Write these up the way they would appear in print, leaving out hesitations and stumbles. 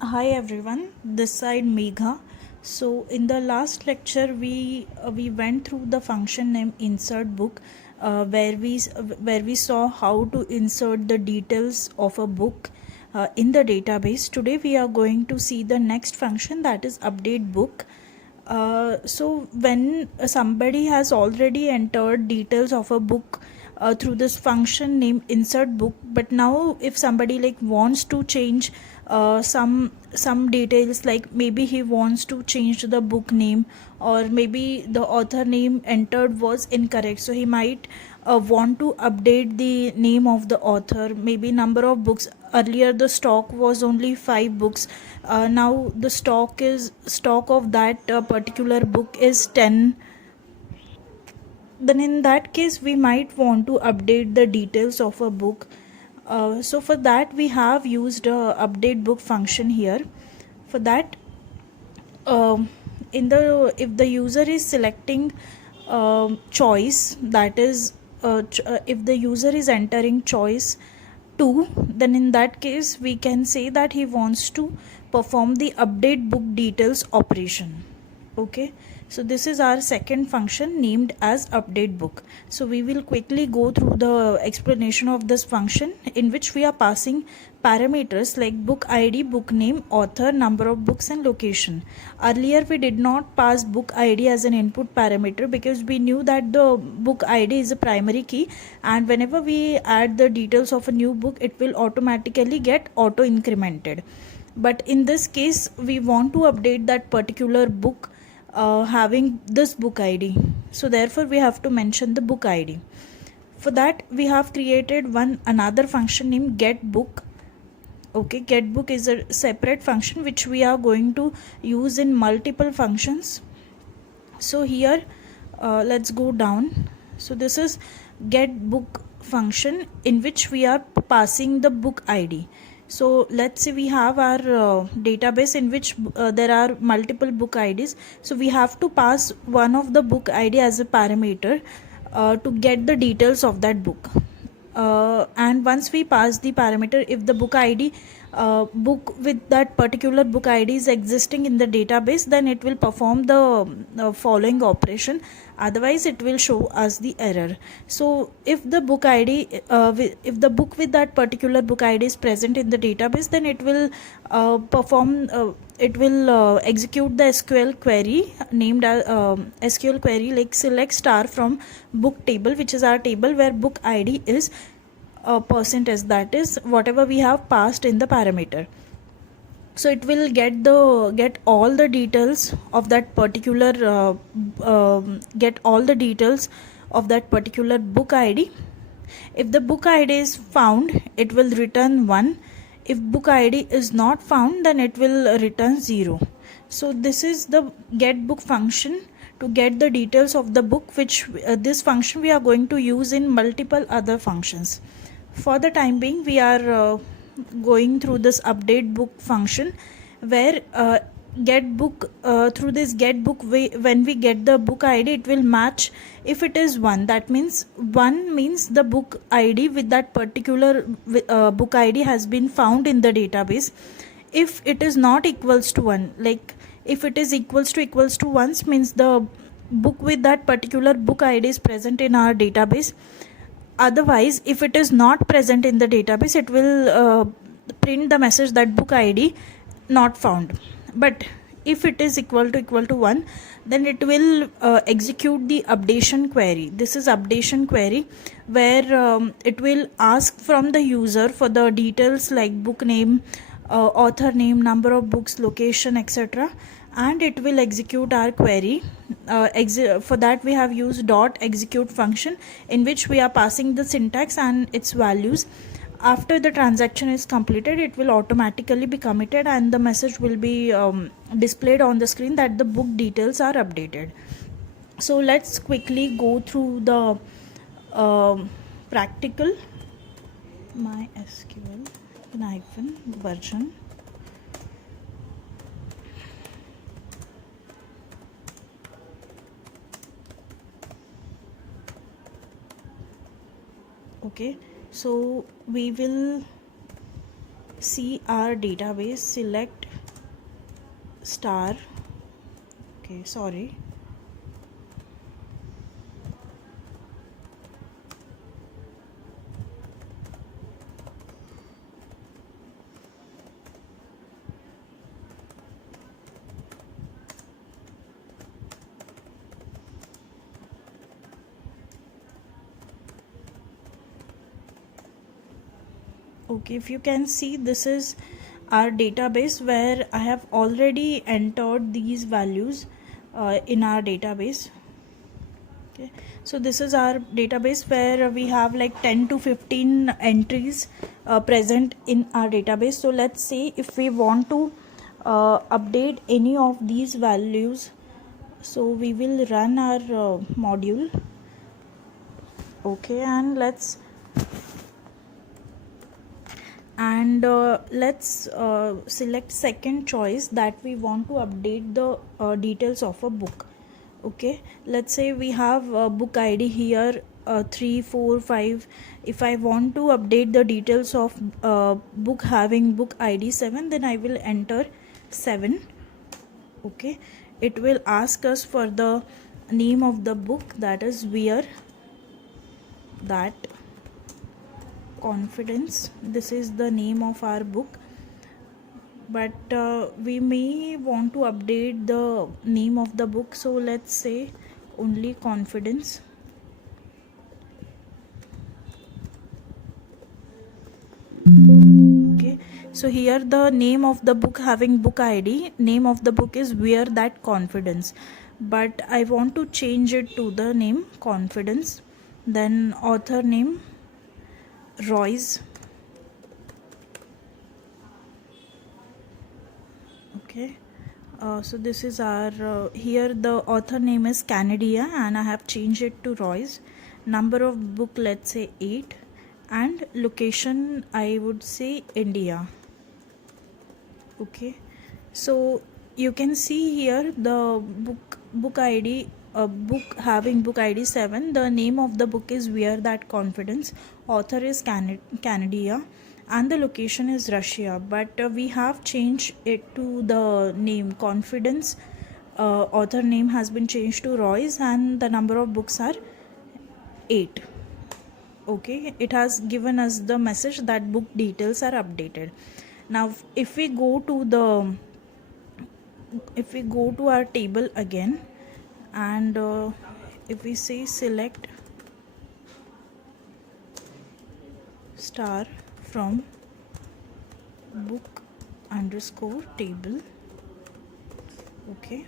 Hi everyone, this side Megha. So in the last lecture we went through the function named insert book, where we saw how to insert the details of a book in the database. Today we are going to see the next function, that is update book. So when somebody has already entered details of a book through this function named insert book, but now if somebody like wants to change some details, like maybe he wants to change the book name, or maybe the author name entered was incorrect, so he might want to update the name of the author, maybe number of books. Earlier the stock was only 5 books, now the stock of that particular book is 10. Then in that case we might want to update the details of a book. So for that we have used a update book function here. For that, in the if the user is selecting choice, that is if the user is entering choice 2, then in that case we can say that he wants to perform the update book details operation. Okay, so this is our second function named as update book. So we will quickly go through the explanation of this function, in which we are passing parameters like book id, book name, author, number of books and location. Earlier we did not pass book id as an input parameter because we knew that the book id is a primary key, and whenever we add the details of a new book it will automatically get auto incremented. But in this case we want to update that particular book having this book id, so therefore we have to mention the book id. For that we have created another function named get book. Okay, get book is a separate function which we are going to use in multiple functions. So here let's go down. So this is get book function in which we are passing the book id. So let's say we have our database in which there are multiple book IDs. So we have to pass one of the book ID as a parameter to get the details of that book. And once we pass the parameter, if the book ID book with that particular book ID is existing in the database, then it will perform the following operation. Otherwise it will show us the error. So if the book ID if the book with that particular book ID is present in the database, then it will execute the SQL query named SQL query like select star from book table, which is our table where book ID is percentage, that is whatever we have passed in the parameter. So it will get all the details of that particular book ID. If the book ID is found, it will return 1. If book ID is not found, then it will return 0. So this is the get book function to get the details of the book, which this function we are going to use in multiple other functions. For the time being we are going through this update book function, where get book through this get book when we get the book ID, it will match. If it is 1, that means 1 means the book ID with that particular book ID has been found in the database. If it is not equals to 1, like if it is equals to 1 means the book with that particular book ID is present in our database. Otherwise, if it is not present in the database, it will print the message that book ID not found. But if it is equal to 1, then it will execute the updation query. This is updation query, where it will ask from the user for the details like book name, author name, number of books, location, etc., and it will execute our query. For that we have used dot execute function, in which we are passing the syntax and its values. After the transaction is completed, it will automatically be committed and the message will be displayed on the screen that the book details are updated. So let's quickly go through the practical. MySQL version. Okay, so we will see our database, select star, okay, sorry, okay. If you can see, this is our database where I have already entered these values in our database. Okay, so this is our database where we have like 10 to 15 entries present in our database. So let's say if we want to update any of these values, so we will run our module. Okay, and let's select second choice that we want to update the details of a book. Okay, let's say we have a book ID here 3 4 5. If I want to update the details of book having book ID 7, then I will enter 7. Okay, it will ask us for the name of the book, that is where that confidence. This is the name of our book, but we may want to update the name of the book, so let's say only confidence. Okay, so here the name of the book having book ID, name of the book is where that confidence, but I want to change it to the name confidence. Then author name Royce. Okay, so this is our here the author name is Canada and I have changed it to Royce. Number of book, let's say 8, and location I would say India. Okay, so you can see here the book ID, book having book ID 7. The name of the book is Where That Confidence. Author is Canada, and the location is Russia. But we have changed it to the name Confidence. Author name has been changed to Royce, and the number of books are 8. Okay, it has given us the message that book details are updated. Now if we go to our table again, and if we say select star from book underscore table, okay,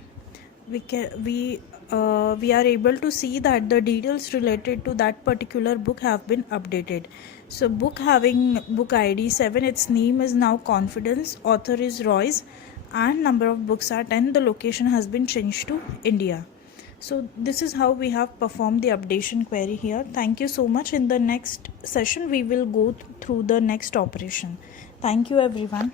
we are able to see that the details related to that particular book have been updated. So book having book ID 7, its name is now Confidence, author is Royce, and number of books are 10. The location has been changed to India. So this is how we have performed the updation query here. Thank you so much. In the next session we will go through the next operation. Thank you everyone.